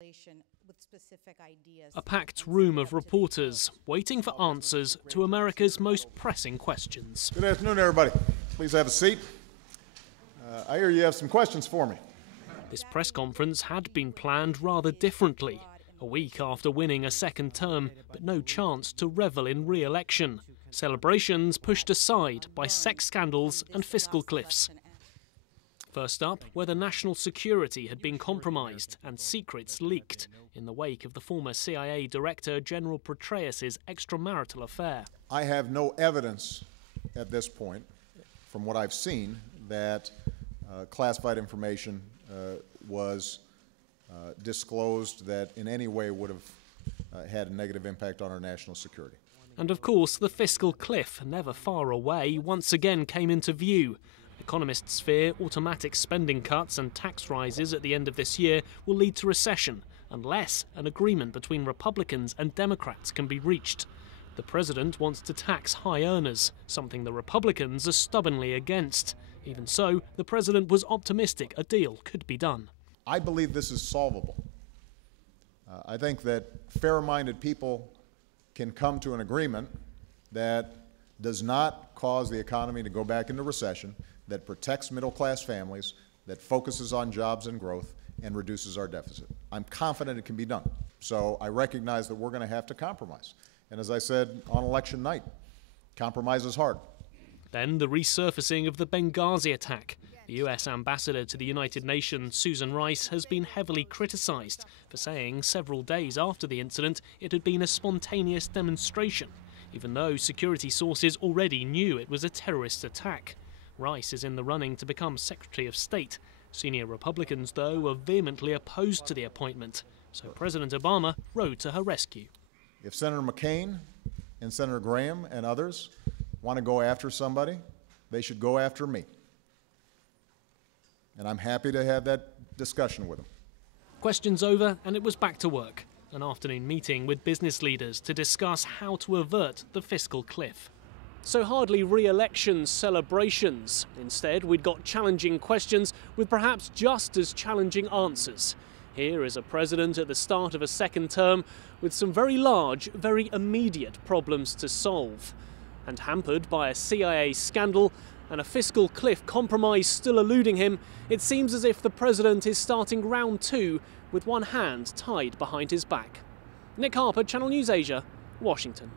with specific ideas. A packed room of reporters waiting for answers to America's most pressing questions. Good afternoon, everybody. Please have a seat. I hear you have some questions for me. This press conference had been planned rather differently. A week after winning a second term, but no chance to revel in re-election. Celebrations pushed aside by sex scandals and fiscal cliffs. First up, whether national security had been compromised and secrets leaked in the wake of the former CIA Director General Petraeus' extramarital affair. I have no evidence at this point, from what I've seen, that classified information was disclosed that in any way would have had a negative impact on our national security. And of course, the fiscal cliff, never far away, once again came into view. Economists fear automatic spending cuts and tax rises at the end of this year will lead to recession, unless an agreement between Republicans and Democrats can be reached. The president wants to tax high earners, something the Republicans are stubbornly against. Even so, the president was optimistic a deal could be done. I believe this is solvable. I think that fair-minded people can come to an agreement that does not cause the economy to go back into recession, that protects middle-class families, that focuses on jobs and growth, and reduces our deficit. I'm confident it can be done. So I recognize that we're going to have to compromise. And as I said on election night, compromise is hard. Then the resurfacing of the Benghazi attack. The US ambassador to the United Nations, Susan Rice, has been heavily criticised for saying several days after the incident it had been a spontaneous demonstration, even though security sources already knew it was a terrorist attack. Rice is in the running to become Secretary of State. Senior Republicans, though, are vehemently opposed to the appointment, so President Obama rode to her rescue. If Senator McCain and Senator Graham and others want to go after somebody, they should go after me. And I'm happy to have that discussion with them. Questions over, and it was back to work. An afternoon meeting with business leaders to discuss how to avert the fiscal cliff. So hardly re-election celebrations. Instead, we'd got challenging questions with perhaps just as challenging answers. Here is a president at the start of a second term with some very large, very immediate problems to solve. And hampered by a CIA scandal and a fiscal cliff compromise still eluding him, it seems as if the president is starting round two with one hand tied behind his back. Nick Harper, Channel News Asia, Washington.